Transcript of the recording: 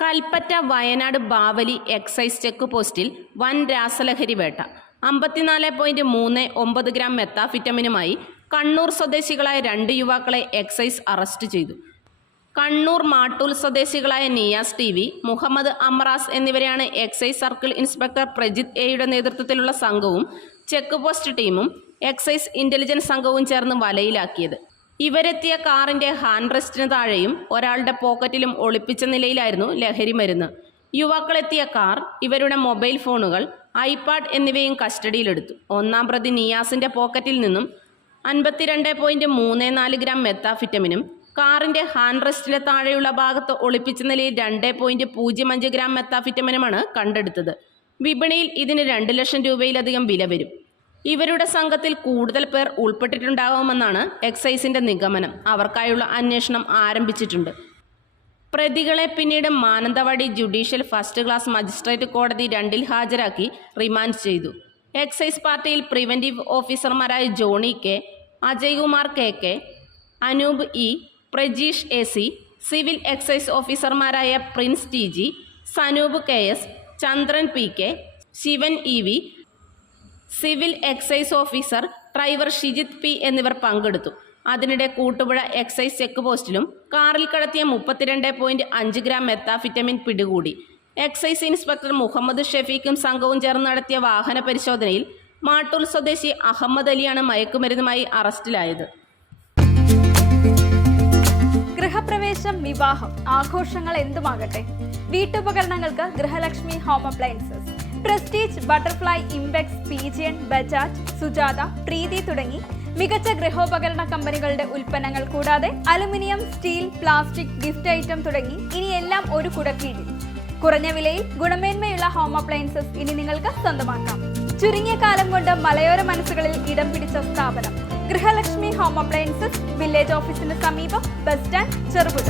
Kalpetta Wayanad Bavali excise check പോസ്റ്റിൽ വൻ രാസലഹരി വേട്ട. 54.39 ഗ്രാം മെത്താഫിറ്റമിനുമായി കണ്ണൂർ സ്വദേശികളായ 2 യുവാക്കളെ എക്സൈസ് അറസ്റ്റ് ചെയ്തു. കണ്ണൂർ മാട്ടൂൽ സ്വദേശികളായ നിയാസ് ടി വി, മുഹമ്മദ് അമ്രാസ് എന്നിവരെയാണ് എക്സൈസ് സർക്കിൾ ഇൻസ്പെക്ടർ പ്രജിത് എയുടെ നേതൃത്വത്തിലുള്ള സംഘവും ചെക്ക് പോസ്റ്റ് ടീമും എക്സൈസ് ഇന്റലിജൻസ് സംഘവും ചേർന്ന് വലയിലാക്കിയത്. ഇവരെത്തിയ കാറിന്റെ ഹാൻഡ് റെസ്റ്റിന് താഴെയും ഒരാളുടെ പോക്കറ്റിലും ഒളിപ്പിച്ച നിലയിലായിരുന്നു ലഹരി മരുന്ന്. യുവാക്കളെത്തിയ കാർ, ഇവരുടെ മൊബൈൽ ഫോണുകൾ, ഐപാഡ് എന്നിവയും കസ്റ്റഡിയിലെടുത്തു. ഒന്നാം പ്രതി നിയാസിന്റെ പോക്കറ്റിൽ നിന്നും 52.34 ഗ്രാം മെത്താഫിറ്റമിനും കാറിന്റെ ഹാൻഡ് റെസ്റ്റിലെ താഴെയുള്ള ഭാഗത്ത് ഒളിപ്പിച്ച നിലയിൽ 2.05 ഗ്രാം മെത്താഫിറ്റമിനുമാണ് കണ്ടെടുത്തത്. വിപണിയിൽ ഇതിന് 2 ലക്ഷം രൂപയിലധികം വില വരും. ഇവരുടെ സംഘത്തിൽ കൂടുതൽ പേർ ഉൾപ്പെട്ടിട്ടുണ്ടാകുമെന്നാണ് എക്സൈസിന്റെ നിഗമനം. അവർക്കായുള്ള അന്വേഷണം ആരംഭിച്ചിട്ടുണ്ട്. പ്രതികളെ പിന്നീട് Mananthavady judicial first class magistrate കോടതി 2-ൽ ഹാജരാക്കി റിമാൻഡ് ചെയ്തു. എക്സൈസ് പാർട്ടിയിൽ പ്രിവന്റീവ് ഓഫീസർമാരായ Johnny K, Ajay Kumar K, Anoop E, Prajeesh A C, civil excise ഓഫീസർമാരായ Prince T G, Sanoop K S, Chandran P K, Shivan E V, civil excise officer driver Shijith P എന്നിവർ പങ്കെടുത്തു. അതിനിടെ കൂട്ടുപുഴ എക്സൈസ് ചെക്ക് പോസ്റ്റിലും കാറിൽ കടത്തിയ 32.5 ഗ്രാം മെത്താഫിറ്റമിൻ പിടികൂടി. എക്സൈസ് ഇൻസ്പെക്ടർ മുഹമ്മദ് ഷെഫീഖും സംഘവും ചേർന്ന് നടത്തിയ വാഹന പരിശോധനയിൽ മാട്ടൂൽ സ്വദേശി അഹമ്മദ് അലിയാണ് മയക്കുമരുന്നുമായി അറസ്റ്റിലായത്. ഗൃഹപ്രവേശം, വിവാഹം, ആഘോഷങ്ങൾ എന്തുമാകട്ടെ, വീട്ടുപകരണങ്ങൾക്ക് Grihalakshmi home appliances. Prestige, Butterfly, Impex, Pigeon, Bajaj, Sujata, Preethi തുടങ്ങി മികച്ച ഗൃഹോപകരണ കമ്പനികളുടെ ഉൽപ്പന്നങ്ങൾ കൂടാതെ aluminium, steel, plastic, gift item തുടങ്ങി ഇനി എല്ലാം ഒരു കുടക്കീഴിൽ. കുറഞ്ഞ വിലയിൽ ഗുണമേന്മയുള്ള ഹോം അപ്ലയൻസസ് ഇനി നിങ്ങൾക്ക് സ്വന്തമാക്കാം. ചുരുങ്ങിയ കാലം കൊണ്ട് മലയോര മനസ്സുകളിൽ ഇടം പിടിച്ച സ്ഥാപനം ഗൃഹലക്ഷ്മി ഹോം അപ്ലയൻസസ്, വില്ലേജ് ഓഫീസിന് സമീപം, ബസ് സ്റ്റാൻഡ്, ചെറുപുഴ.